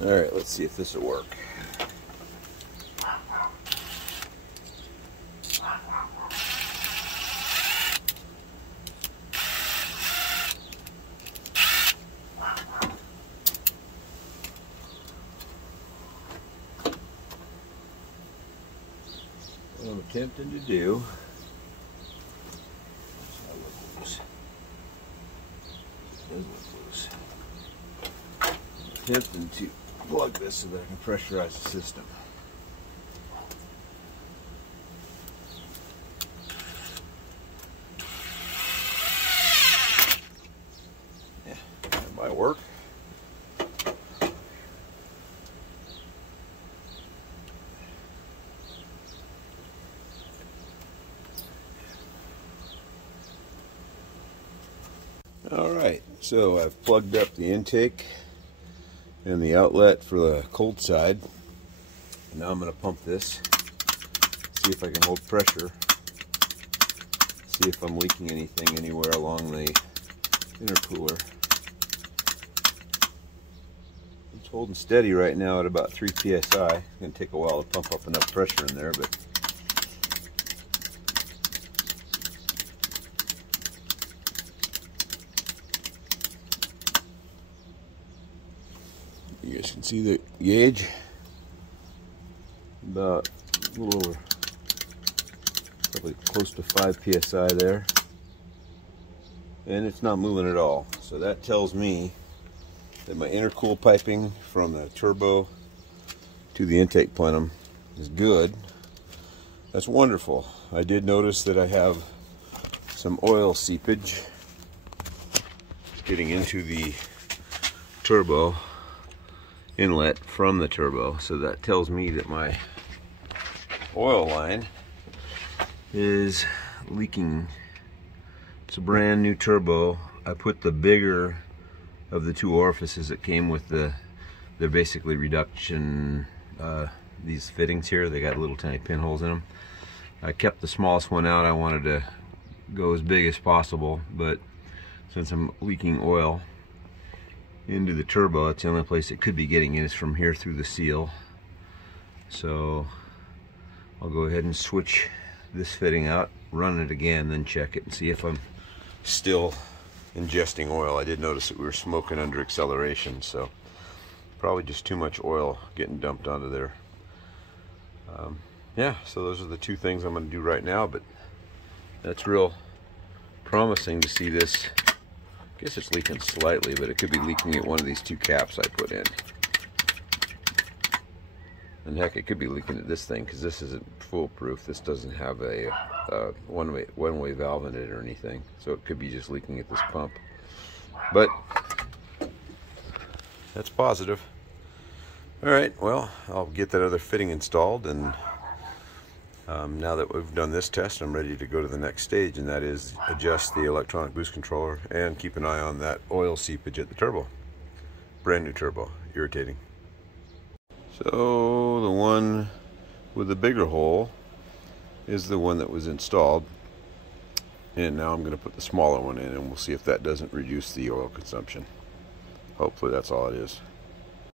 Alright, let's see if this will work. What I'm attempting to do, attempting to plug this so that I can pressurize the system. Yeah, that might work. Alright, so I've plugged up the intake and the outlet for the cold side. Now I'm going to pump this, see if I can hold pressure, see if I'm leaking anything anywhere along the intercooler. It's holding steady right now at about 3 psi. It's going to take a while to pump up enough pressure in there, but you guys can see the gauge, about a little over, probably close to 5 psi there, and it's not moving at all. So that tells me that my intercool piping from the turbo to the intake plenum is good. That's wonderful. I did notice that I have some oil seepage getting into the turbo inlet from the turbo, so that tells me that my oil line is leaking. It's a brand new turbo. I put the bigger of the two orifices that came with they're basically reduction, these fittings here, they got little tiny pinholes in them. I kept the smallest one out. I wanted to go as big as possible, but since I'm leaking oil into the turbo, that's the only place it could be getting in is from here through the seal. So I'll go ahead and switch this fitting out, run it again, then check it and see if I'm still ingesting oil. I did notice that we were smoking under acceleration, so probably just too much oil getting dumped onto there. Yeah, so those are the two things I'm going to do right now, but that's real promising to see this. I guess it's leaking slightly, but it could be leaking at one of these two caps I put in. And heck, it could be leaking at this thing, because this isn't foolproof. This doesn't have a one-way valve in it or anything, so it could be just leaking at this pump. But that's positive. All right, well, I'll get that other fitting installed, and now that we've done this test, I'm ready to go to the next stage, and that is adjust the electronic boost controller and keep an eye on that oil seepage at the turbo. Brand new turbo, irritating. So the one with the bigger hole is the one that was installed, and now I'm going to put the smaller one in, and we'll see if that doesn't reduce the oil consumption. Hopefully that's all it is.